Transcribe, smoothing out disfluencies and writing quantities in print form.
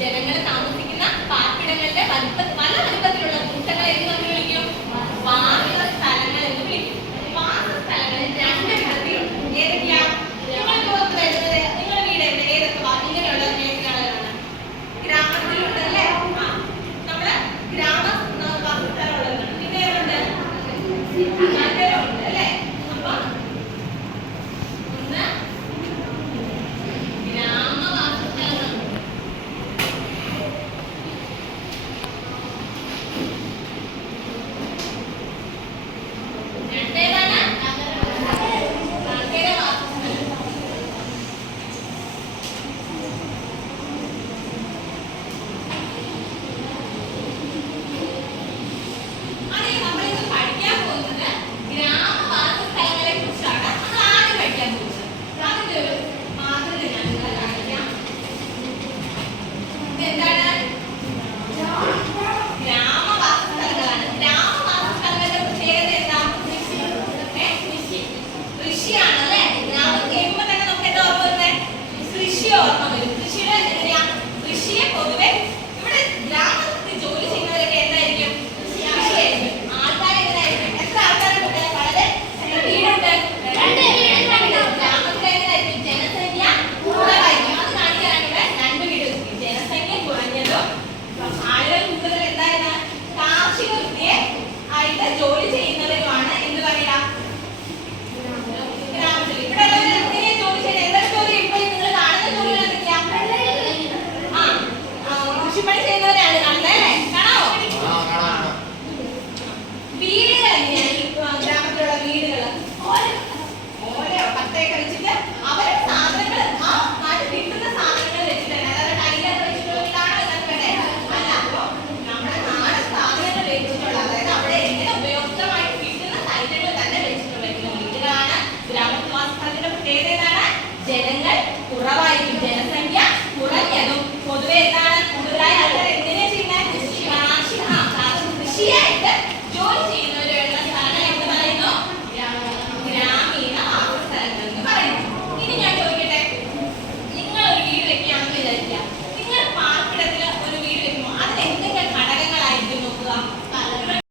ജനങ്ങൾ താമസിക്കുന്ന പാർപ്പിടങ്ങളുടെ പല വലുപ്പത്തിലുള്ള കൂട്ടങ്ങളെ എന്ന് നമ്മൾ വിളിക്കും വാസസ്ഥലങ്ങൾ എന്ന് വിളിക്കും. വാസസ്ഥലങ്ങളിൽ രണ്ട് വിധത്തിലുണ്ട്. ഏതൊക്കെയാ? നിങ്ങൾക്ക് ഓർത്ത് വരുന്നത് നിങ്ങളുടെ വീട് എവിടെ? ഏതൊക്കെ ഇങ്ങനെയുള്ള മേഖലകളാണ്? ഗ്രാമത്തിലുണ്ട് അല്ലേ? നമ്മള് ഗ്രാമ വാസസ്ഥലമുള്ളതാണ്. പിന്നെ ഏതുണ്ട്? നഗരമുണ്ട് അല്ലേ? അപ്പൊ ഒന്ന് ഗ്രാമവാസസ്ഥലങ്ങളുണ്ട്. രണ്ടേതാണ് നഗരവാസസ്ഥലം. അതെ, നമ്മളിന്ന് പഠിക്കാൻ പോകുന്നത് ഗ്രാമവാസസ്ഥലങ്ങളെ കുറിച്ചാണ്. നമ്മൾ ആദ്യം പഠിക്കാൻ പോകുന്നത്. അതിന്റെ ഒരു മാതൃക ഞാൻ നിങ്ങളെ കാണിക്കാം. ഇതെന്താണ്? ഗ്രാമവാസസ്ഥലങ്ങളാണ്. ഗ്രാമവാസസ്ഥലങ്ങളുടെ പ്രത്യേകത എന്താ? കൃഷിയാണ് അല്ലേ? ഗ്രാമം കേൾക്കുമ്പോ തന്നെ നമുക്ക് എന്താ ഓർമ്മ വരുന്നത്? കൃഷി ഓർമ്മ വരും. കൃഷിയുടെ എങ്ങനെയാ? കൃഷിയെ പൊതുവെ ഇവിടെ ഗ്രാമത്തിൽ ജോലി ചെയ്യുന്നവരൊക്കെ എന്തായിരിക്കും? കൃഷിയായിരിക്കും. ആൾക്കാർ എങ്ങനെയായിരിക്കും? എത്ര ആൾക്കാരുണ്ട്? വളരെ എത്ര വീടുണ്ട്? രണ്ട് വീട്. ഗ്രാമത്തിൽ എങ്ങനെയായിരിക്കും? ജനസംഖ്യ കൂടുതലായിരിക്കും. അത് കാണിക്കാനാണ് ഇവിടെ രണ്ട് വീട്. ജനസംഖ്യ കുറഞ്ഞതും ആളുകൾ കൂടുതൽ എന്തായിരുന്നു? കാർഷിക വൃത്തിയെ ആയിട്ട് ജോലി ചെയ്യുന്നവരുമാണ് എന്ന് പറയാം ഗ്രാമത്തിൽ. ഇവിടെ എങ്ങനെയാ ജോലി ചെയ്യുന്നത്? എന്തൊക്കെ ജോലി ഇപ്പൊ നിങ്ങൾ കാണുന്ന ജോലികൾ എന്തൊക്കെയാ? കൃഷിപ്പണി ചെയ്യുന്നവരാണ് കാണുന്നത് അല്ലേ? കാണാമോ? വീടുകൾ എങ്ങനെയാണ്? ഈ ഗ്രാമത്തിലുള്ള വീടുകൾ ഓരോ കട്ടയൊക്കെ വെച്ചിട്ട് അവരുടെ സാധനങ്ങൾ ആ നാട്ടിൽ കിട്ടുന്ന സാധനങ്ങൾ വെച്ചിട്ട് തന്നെ, അതായത് ടൈലൊക്കെ വെച്ചിട്ടുള്ള വീടാണോ എന്നൊക്കെ വേണ്ടേ? അല്ല, അപ്പൊ നമ്മുടെ നാടൻ സാധനങ്ങൾ വെച്ചിട്ടുള്ള, അതായത് അവിടെ എങ്ങനെ ഉപയോഗപ്രദമായിട്ട് കിട്ടുന്ന സാധനങ്ങൾ തന്നെ വെച്ചിട്ടുള്ള വീടുകളാണ് ഗ്രാമവാസസ്ഥലത്തിന്റെ പ്രത്യേകത. ഏതാണ്? ജനങ്ങൾ